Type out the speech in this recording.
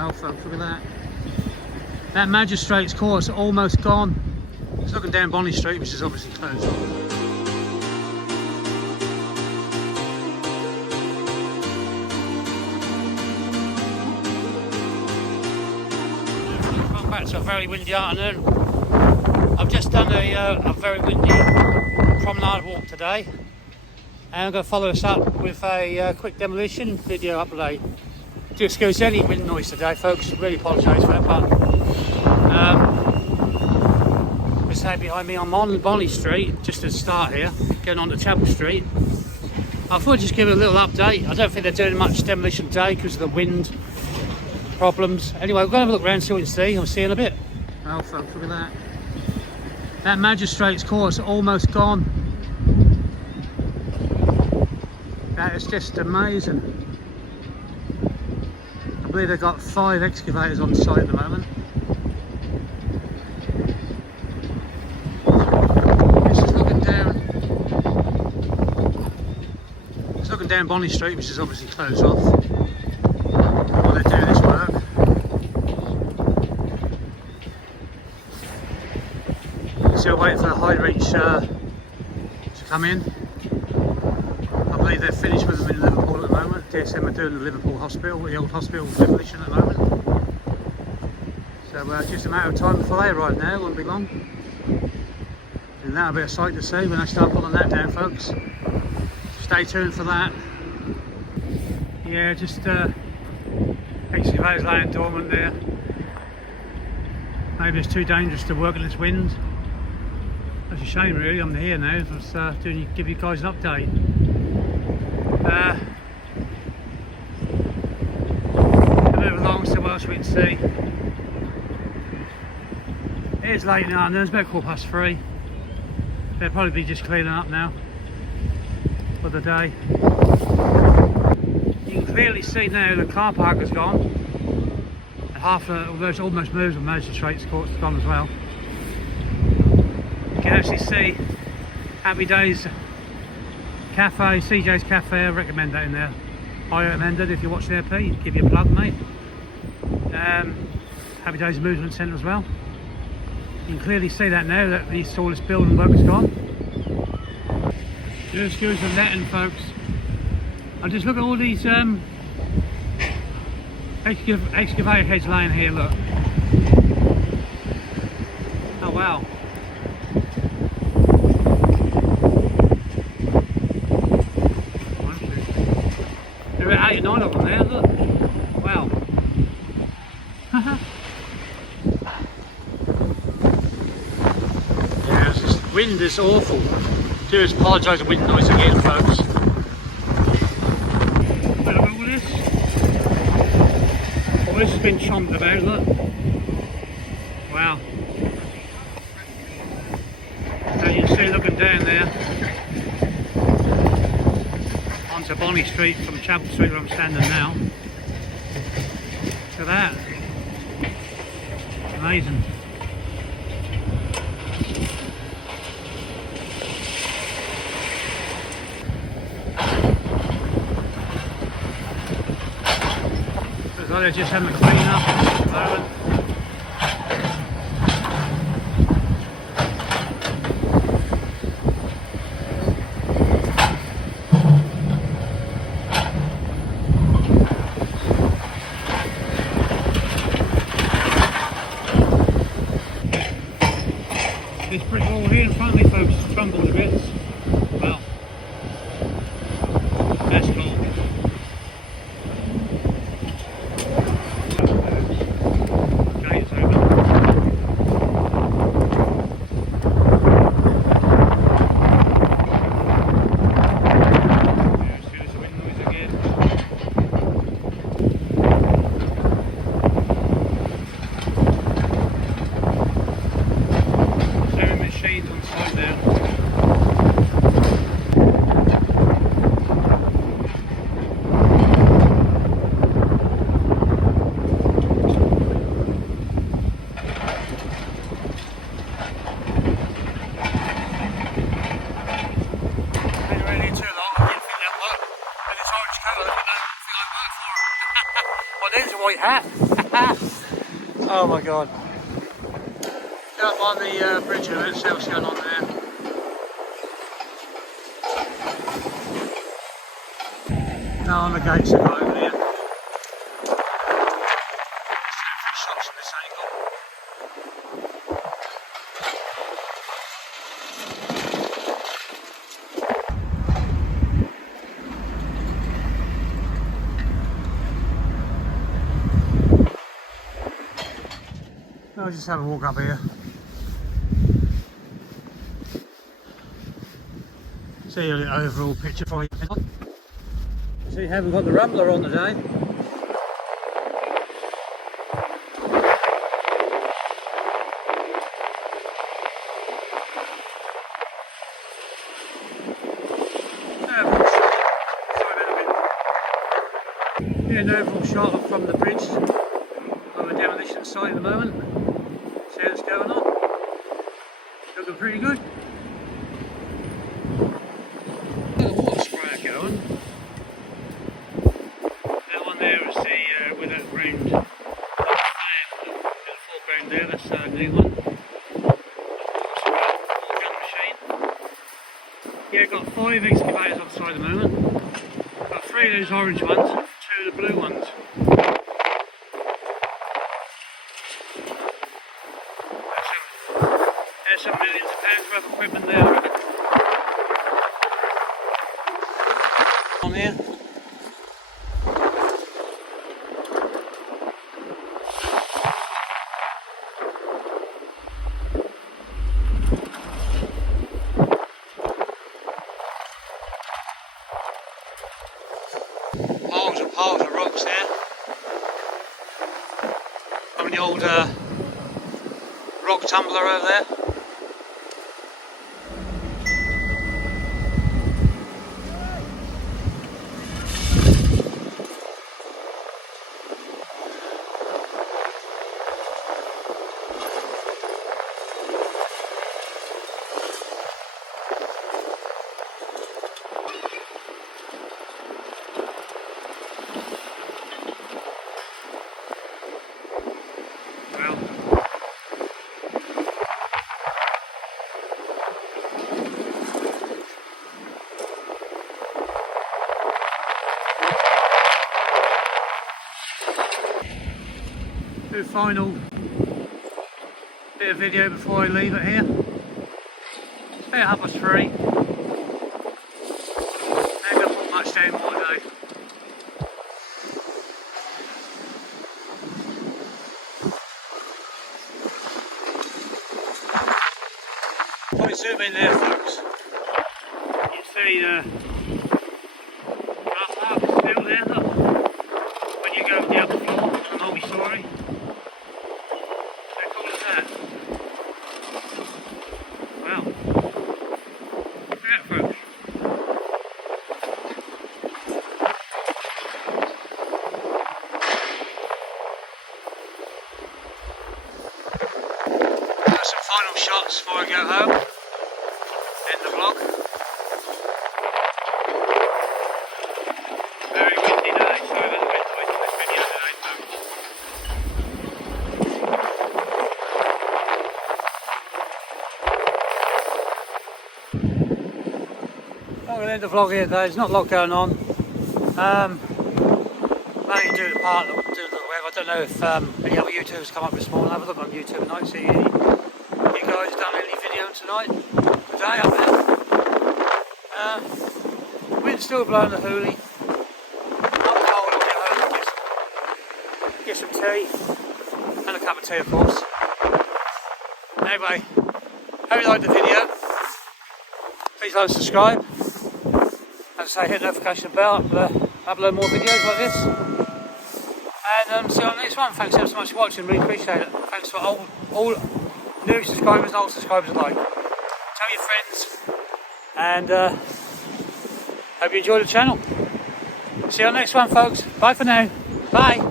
Well folks, look at that. That magistrates court's almost gone. It's looking down Bonny Street, which is obviously closed off. Welcome back to a very windy afternoon. I've just done a very windy promenade walk today, and I'm going to follow this up with a quick demolition video upload. Do excuse any wind noise today folks, really apologise for that, but it's saying behind me I'm on Bonny Street, just to start here, going on to Chapel Street. I thought I'd just give it a little update. I don't think they're doing much demolition today because of the wind problems. Anyway, we're going to have a look around, see what you can see. I'll see you in a bit. Well folks, look at that. That magistrates court's almost gone. That is just amazing. I believe they've got 5 excavators on site at the moment. This is looking down Bonny Street, which is obviously closed off while they're doing this work. Still waiting for the high reach to come in. I believe they're finished with them in Liverpool at the moment. DSM are doing the Liverpool hospital, the old hospital demolition at the moment. So just a matter of time before they arrive now, it won't be long. And that'll be a sight to see when I start pulling that down folks. Stay tuned for that. Yeah, just excavators laying dormant there. Maybe it's too dangerous to work in this wind. That's a shame really, I'm here now, I was give you guys an update. A bit of along, so what else we can see. It is late now, and it's about 3:15. They'll probably be just cleaning up now for the day. You can clearly see now the car park is gone. And half of almost moves of magistrates court's gone as well. You can actually see Happy Days Cafe, CJ's Cafe. I recommend that in there. I recommend it if you're watching AP. Give you a plug, mate. Happy Days Movement Centre as well. You can clearly see that now that the tallest building work is gone. Just excuse the netting, folks. I just look at all these excavator heads lying here. Look. Oh wow. There are 8 or 9 of them there, look. Wow. Yeah, this wind is awful. Do apologise for wind noise again, folks. Look at all this. All this has been chomped about, look. Wow. So you can see looking down there onto Bonny Street from Chapel Street where I'm standing now. Look at that. Amazing. Looks like they're just having a clean up at the moment. This brick wall here in front of me, folks, crumbled to bits. Wow. That's cool. Gate is open. There's the wind noise again. Machines on site there. Been really too long, I didn't think that worked. And this orange colour, I don't think I'd work for it. Well, there's a white hat. Oh my god. Get up on the bridge here, let's see what's going on there. No, on the gates are right over here. Let's take a few shots from this angle. I'll just have a walk up here. See a little overall picture for you. See how we've got the Rambler on today. Here's an overall shot from the bridge on the demolition site at the moment. See what's going on. Looking pretty good. Got a water sprayer going. That one there is the with that round the foreground there, that's a new one. Machine. Yeah, got 5 excavators on the side at the moment. Got 3 of those orange ones, 2 of the blue ones. There's some millions of pounds worth of equipment there, I reckon. On here. Piles and piles of rocks there. From the old rock tumbler over there. Do a final bit of video before I leave it here. It's about 3:30. Ain't gonna put much down more today. If I zoom in there, folks, you see the car park still there, look. When you go to the upper floor, the multi-storey. How cool is that? Wow. Look at that, folks. Got some final shots before I go home. End the vlog. Very windy day, so that's a bit noisy this video today, folks. I'm going to end the vlog here today. There's not a lot going on. Mainly do the part, do the web. I don't know if any other YouTubers come up this morning. Have a look on YouTube tonight, see you guys done any video tonight, today up there. Wind's still blowing the hoolie. I'm cold, I'll get home and get some tea, and a cup of tea of course. Anyway, hope you liked the video. Please like and subscribe. As I say, hit the notification bell, upload more videos like this. And see you on the next one. Thanks ever so much for watching, really appreciate it. Thanks for all new subscribers and old subscribers alike. Tell your friends, and hope you enjoy the channel. See you on the next one, folks. Bye for now. Bye.